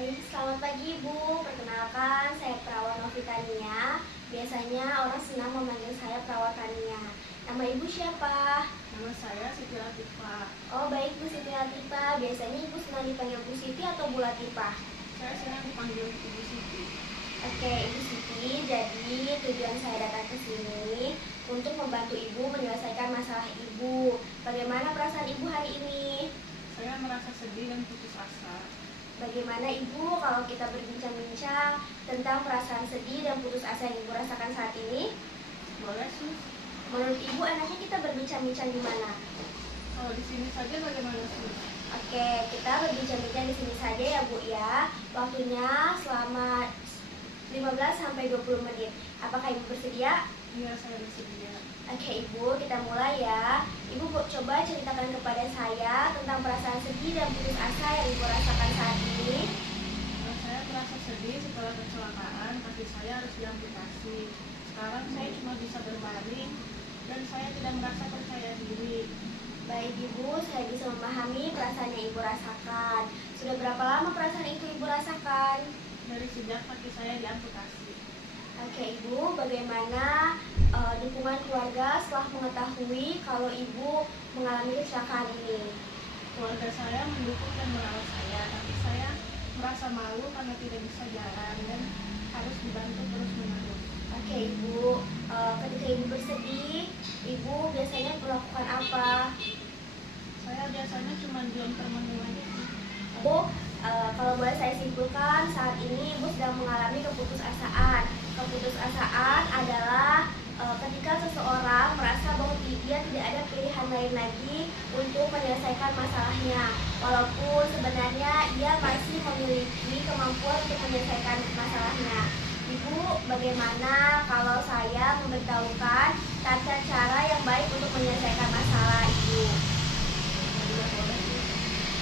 Baik, selamat pagi Ibu. Perkenalkan, saya Perawat Novitania. Biasanya orang senang memanggil saya Perawat Tania. Nama Ibu siapa? Nama saya Siti Latifah. Oh baik, Bu Siti Latifah. Biasanya Ibu senang dipanggil Bu Siti atau Bu Latifah? Saya senang dipanggil Ibu Siti. Oke, Ibu Siti. Jadi tujuan saya datang ke sini untuk membantu Ibu menyelesaikan masalah Ibu. Bagaimana perasaan Ibu hari ini? Saya merasa sedih dan putus asa. Bagaimana Ibu kalau kita berbincang-bincang tentang perasaan sedih dan putus asa yang Ibu rasakan saat ini? Boleh sih? Menurut Ibu enaknya kita berbincang-bincang di mana? Kalau di sini saja bagaimana sih? Oke, kita berbincang-bincang di sini saja ya Bu ya. Waktunya selama 15 sampai 20 menit. Apakah Ibu bersedia? Iya, saya bersedia. Oke Ibu, kita mulai ya. Ibu coba ceritakan kepada saya tentang perasaan sedih dan putus asa yang Ibu rasakan saat ini. Saya merasa sedih setelah kecelakaan, kaki saya harus diamputasi. Sekarang saya cuma bisa berbaring dan saya tidak merasa percaya diri. Baik Ibu, saya bisa memahami perasaan yang Ibu rasakan. Sudah berapa lama perasaan itu Ibu rasakan? Dari sejak kaki saya diamputasi. Oke Ibu, bagaimana dukungan keluarga setelah mengetahui kalau Ibu mengalami kecelakaan ini? Keluarga saya mendukung dan merawat saya, tapi saya merasa malu karena tidak bisa jalan dan harus dibantu terus-menerus. Oke Ibu, ketika Ibu bersedih, Ibu biasanya melakukan apa? Saya biasanya cuma diam termenung aja sih. Ibu, kalau boleh saya simpulkan, saat ini Ibu sedang mengalami keputusasaan. Keputusasaan adalah ketika seseorang merasa bahwa dia tidak ada pilihan lain lagi untuk menyelesaikan masalahnya. Walaupun sebenarnya ia masih memiliki kemampuan untuk menyelesaikan masalahnya. Ibu, bagaimana kalau saya memberitahukan tata cara yang baik untuk menyelesaikan masalah Ibu?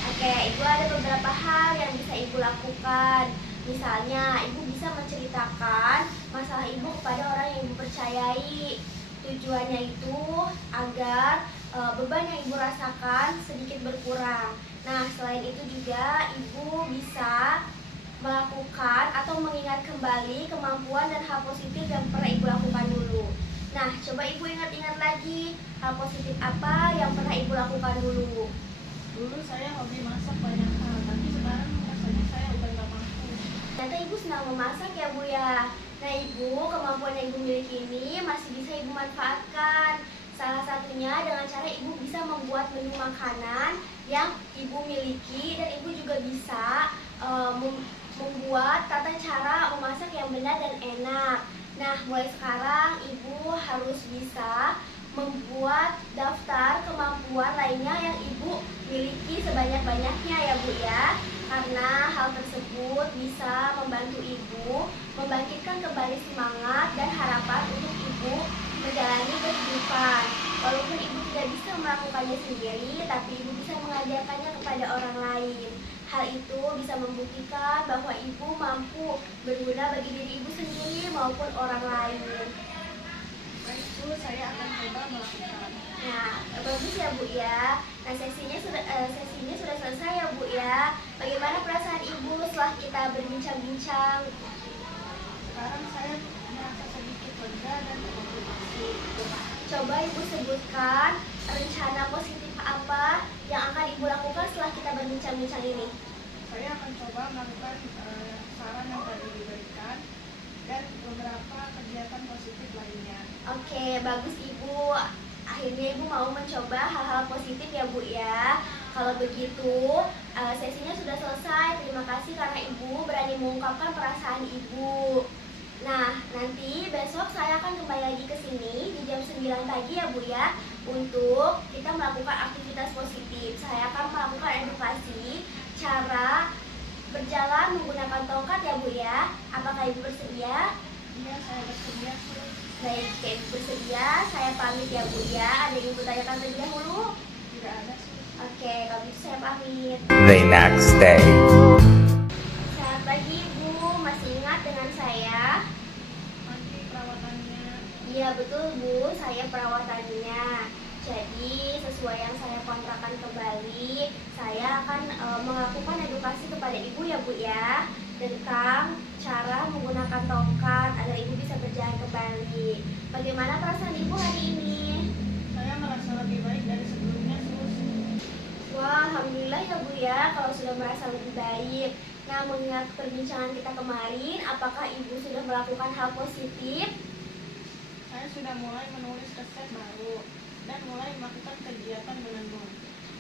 Oke, Ibu ada beberapa hal yang bisa Ibu lakukan. Misalnya, Ibu bisa menceritakan masalah Ibu kepada orang yang Ibu percayai. Tujuannya itu agar beban yang Ibu rasakan sedikit berkurang. Nah, selain itu juga Ibu bisa melakukan atau mengingat kembali kemampuan dan hal positif yang pernah Ibu lakukan dulu. Nah, coba Ibu ingat-ingat lagi hal positif apa yang pernah Ibu lakukan dulu. Dulu saya hobi masak banyak hal, tapi sekarang rasanya saya udah gak mampu. Ternyata Ibu senang memasak ya Bu ya. Nah Ibu, kemampuan yang Ibu miliki ini masih bisa Ibu manfaatkan. Salah satunya dengan cara Ibu bisa membuat menu makanan yang Ibu miliki, dan Ibu juga bisa membuat tata cara memasak yang benar dan enak. Nah, mulai sekarang Ibu harus bisa membuat daftar kemampuan lainnya yang Ibu miliki sebanyak-banyaknya ya Bu ya. Karena hal tersebut bisa membantu Ibu membangkitkan kembali semangat dan harapan untuk Ibu menjalani kehidupan. Walaupun Ibu tidak bisa melakukannya sendiri, tapi Ibu bisa mengajarkannya kepada orang lain. Hal itu bisa membuktikan bahwa Ibu mampu berguna bagi diri Ibu sendiri maupun orang lain. Baik Bu, saya akan coba melakukan. Nah, bagus ya Bu ya. Nah, sesinya sudah selesai ya Bu ya. Bagaimana perasaan Ibu setelah kita berbincang-bincang? Sekarang saya merasa sedikit lega dan termotivasi. Coba Ibu sebutkan rencana positif apa yang akan Ibu lakukan setelah kita berbincang-bincang ini. Saya akan coba melakukan saran yang tadi diberikan dan beberapa kegiatan positif lainnya. Oke, bagus Ibu. Akhirnya Ibu mau mencoba hal-hal positif ya Bu ya. Kalau begitu, sesinya sudah selesai. Terima kasih karena Ibu berani mengungkapkan perasaan Ibu. Nah, nanti besok saya akan kembali lagi ke sini di jam 9 pagi ya Bu ya, untuk kita melakukan aktivitas positif. Saya akan melakukan edukasi cara berjalan menggunakan tongkat ya Bu ya. Apakah Ibu bersedia? Iya, saya bersedia sih. Baik, jika Ibu bersedia, saya pamit ya Bu ya. Ada yang Ibu tanyakan terlebih dahulu? Tidak ada sih. Oke, kalau gitu saya pamit. The next day. Selamat pagi Ibu, masih ingat dengan saya? Nanti perawatannya. Iya betul Bu, saya perawatannya. Jadi sesuai yang saya kontrakan kembali, saya akan melakukan edukasi kepada kepada Ibu ya Bu ya, tentang cara menggunakan tongkat agar Ibu bisa berjalan kembali. Bagaimana perasaan Ibu hari ini? Saya merasa lebih baik dari sebelumnya, Sus. Wah, Alhamdulillah ya Bu ya, kalau sudah merasa lebih baik. Nah, mengingat perbincangan kita kemarin, apakah Ibu sudah melakukan hal positif? Saya sudah mulai menulis resep baru dan mulai melakukan kegiatan menenun.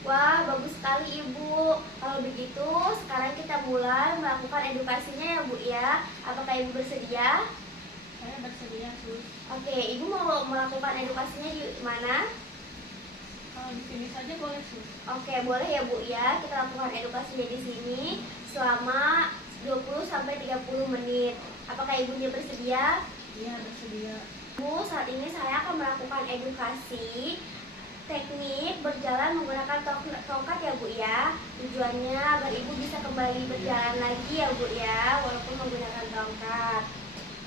Wah, bagus sekali Ibu. Kalau begitu, sekarang kita mulai melakukan edukasinya ya Bu ya. Apakah Ibu bersedia? Saya bersedia, Sus. Oke, Ibu mau melakukan edukasinya di mana? Kalau di sini saja boleh, Sus. Oke, boleh ya Bu ya. Kita lakukan edukasinya di sini selama 20-30 menit. Apakah Ibunya bersedia? Iya, bersedia. Bu, saat ini saya akan melakukan edukasi teknik berjalan menggunakan tongkat ya Bu ya. Tujuannya agar Ibu bisa kembali berjalan lagi ya Bu ya, walaupun menggunakan tongkat.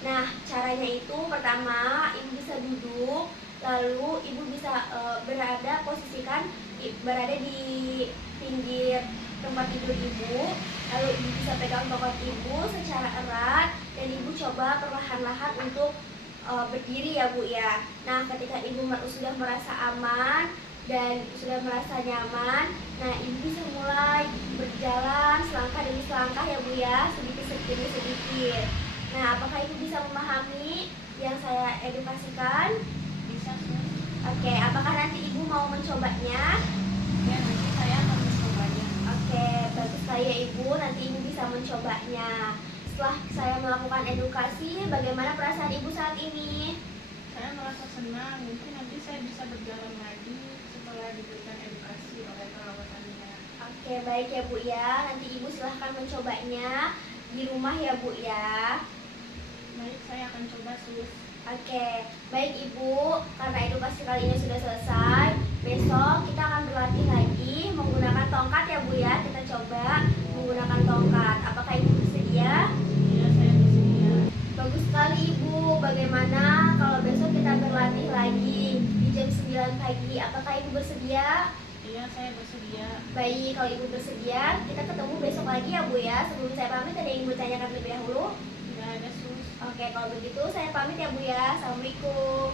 Nah, caranya itu pertama Ibu bisa duduk, lalu Ibu bisa berada di pinggir tempat tidur Ibu, lalu Ibu bisa pegang tongkat Ibu secara erat dan Ibu coba perlahan-lahan untuk berdiri ya Bu ya. Nah, ketika Ibu sudah merasa aman dan sudah merasa nyaman, nah Ibu bisa mulai berjalan selangkah demi selangkah ya Bu ya, sedikit demi sedikit. Nah, apakah Ibu bisa memahami yang saya edukasikan? Bisa, Sus. Oke, apakah nanti Ibu mau mencobanya? Ya, nanti saya akan mencobanya. Oke, bagus sekali ya Ibu, nanti Ibu bisa mencobanya. Setelah saya melakukan edukasi, bagaimana perasaan Ibu saat ini? Saya merasa senang, mungkin nanti saya bisa berjalan lagi setelah diberikan edukasi oleh perawatannya. Oke, baik ya Bu ya. Nanti Ibu silahkan mencobanya di rumah ya Bu ya. Baik, saya akan coba, Sus. Oke, baik Ibu. Karena edukasi kali ini sudah selesai, besok kita akan berlatih lagi menggunakan tongkat ya Bu ya. Kita coba menggunakan tongkat. Apakah Ibu bersedia? Iya, saya bersedia. Bagus sekali Ibu. Bagaimana kalau besok kita berlatih lagi di jam 9 pagi? Apakah Ibu bersedia? Iya, saya bersedia. Baik, kalau Ibu bersedia, kita ketemu besok lagi ya Bu ya. Sebelum saya pamit, ada yang Ibu tanyakan terlebih dahulu? Tidak ada, Sus. Oke, kalau begitu saya pamit ya Bu ya. Assalamualaikum.